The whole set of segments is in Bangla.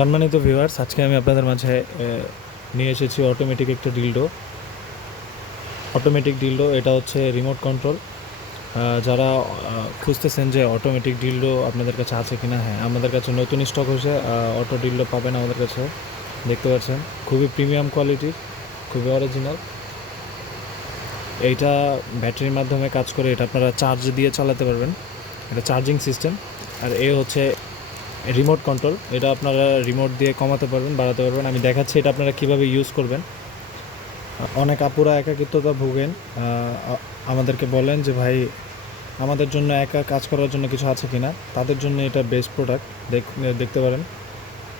সম্মানিত ভিউয়ার্স আজকে আমি আপনাদের মাঝে নিয়ে এসেছি অটোমেটিক একটা ডিলডো অটোমেটিক ডিলডো এটা হচ্ছে রিমোট কন্ট্রোল যারা খুঁজতেছেন যে অটোমেটিক ডিলডো আপনাদের কাছে আছে কি না হ্যাঁ আমাদের কাছে নতুন স্টক হয়েছে অটো ডিলডো পাবেন আমাদের কাছে দেখতে পাচ্ছেন। খুবই প্রিমিয়াম কোয়ালিটির খুবই অরিজিনাল এইটা ব্যাটারির মাধ্যমে কাজ করে, এটা আপনারা চার্জ দিয়ে চালাতে পারবেন। এটা চার্জিং সিস্টেম আর এ হচ্ছে রিমোট কন্ট্রোল এটা আপনারা রিমোট দিয়ে কমাতে পারবেন, বাড়াতে পারবেন। আমি দেখাচ্ছি এটা আপনারা কীভাবে ইউজ করবেন। অনেক আপুরা একাকিত্বতা ভোগেন আমাদেরকে বলেন যে, ভাই, আমাদের জন্য একা কাজ করার জন্য কিছু আছে কিনা? তাদের জন্য এটা বেস্ট প্রোডাক্ট দেখতে পারেন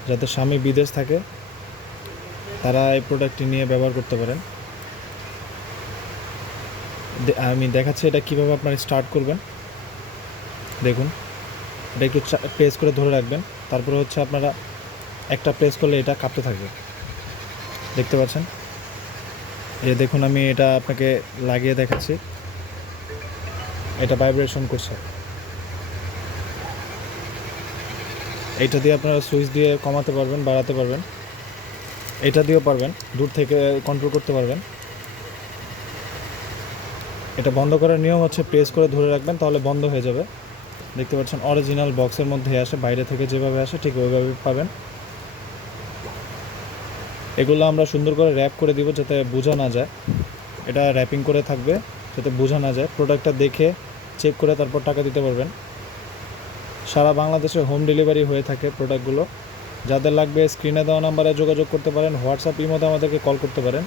যাদের স্বামী বিদেশ থাকে, তারা এই প্রোডাক্টটি নিয়ে ব্যবহার করতে পারেন। আমি দেখাচ্ছি এটা কীভাবে আপনারা স্টার্ট করবেন। দেখুন। এটা একটু প্রেস করে ধরে রাখবেন। তারপরে হচ্ছে আপনারা একটা প্রেস করলে এটা কাঁপতে থাকবে। দেখতে পাচ্ছেন? এই দেখুন, আমি এটা আপনাকে লাগিয়ে দেখাচ্ছি। এটা ভাইব্রেশন করছে। এইটা দিয়ে আপনারা সুইচ দিয়ে কমাতে পারবেন, বাড়াতে পারবেন। এটা দিয়েও পারবেন, দূর থেকে কন্ট্রোল করতে পারবেন। এটা বন্ধ করার নিয়ম হচ্ছে প্রেস করে ধরে রাখবেন, তাহলে বন্ধ হয়ে যাবে। দেখতে পাচ্ছেন অরিজিনাল বক্সের মধ্যে আসে, বাইরে থেকে যেভাবে আসে ঠিক ওইভাবে পাবেন। এগুলো আমরা সুন্দর করে র্যাপ করে দিব যাতে বোঝা না যায়। এটা র্যাপিং করে থাকবে, যাতে বোঝা না যায়। প্রোডাক্টটা দেখে চেক করে তারপর টাকা দিতে পারবেন। সারা বাংলাদেশে হোম ডেলিভারি হয়ে থাকে প্রোডাক্টগুলো যাদের লাগবে স্ক্রিনে দেওয়া নাম্বারে যোগাযোগ করতে পারেন হোয়াটসঅ্যাপ ইমোতে আমাদেরকে কল করতে পারেন।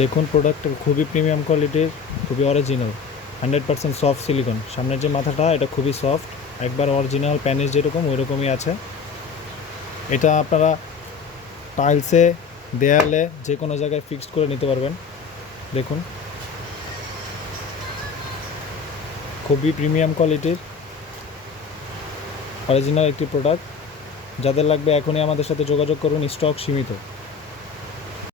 দেখুন প্রোডাক্ট খুবই প্রিমিয়াম কোয়ালিটির খুবই original hundred percent soft silicon. সামনের যে মাথাটা, এটা খুবই সফট। একবার অরিজিনাল প্যানিস যেরকম ওই রকমই আছে। এটা আপনারা টাইলসে, দেয়ালে যে কোনো জায়গায় ফিক্সড করে নিতে পারবেন। দেখুন। খুবই প্রিমিয়াম কোয়ালিটির অরিজিনাল একটি প্রোডাক্ট। যাদের লাগবে এখনই আমাদের সাথে যোগাযোগ করুন, স্টক সীমিত।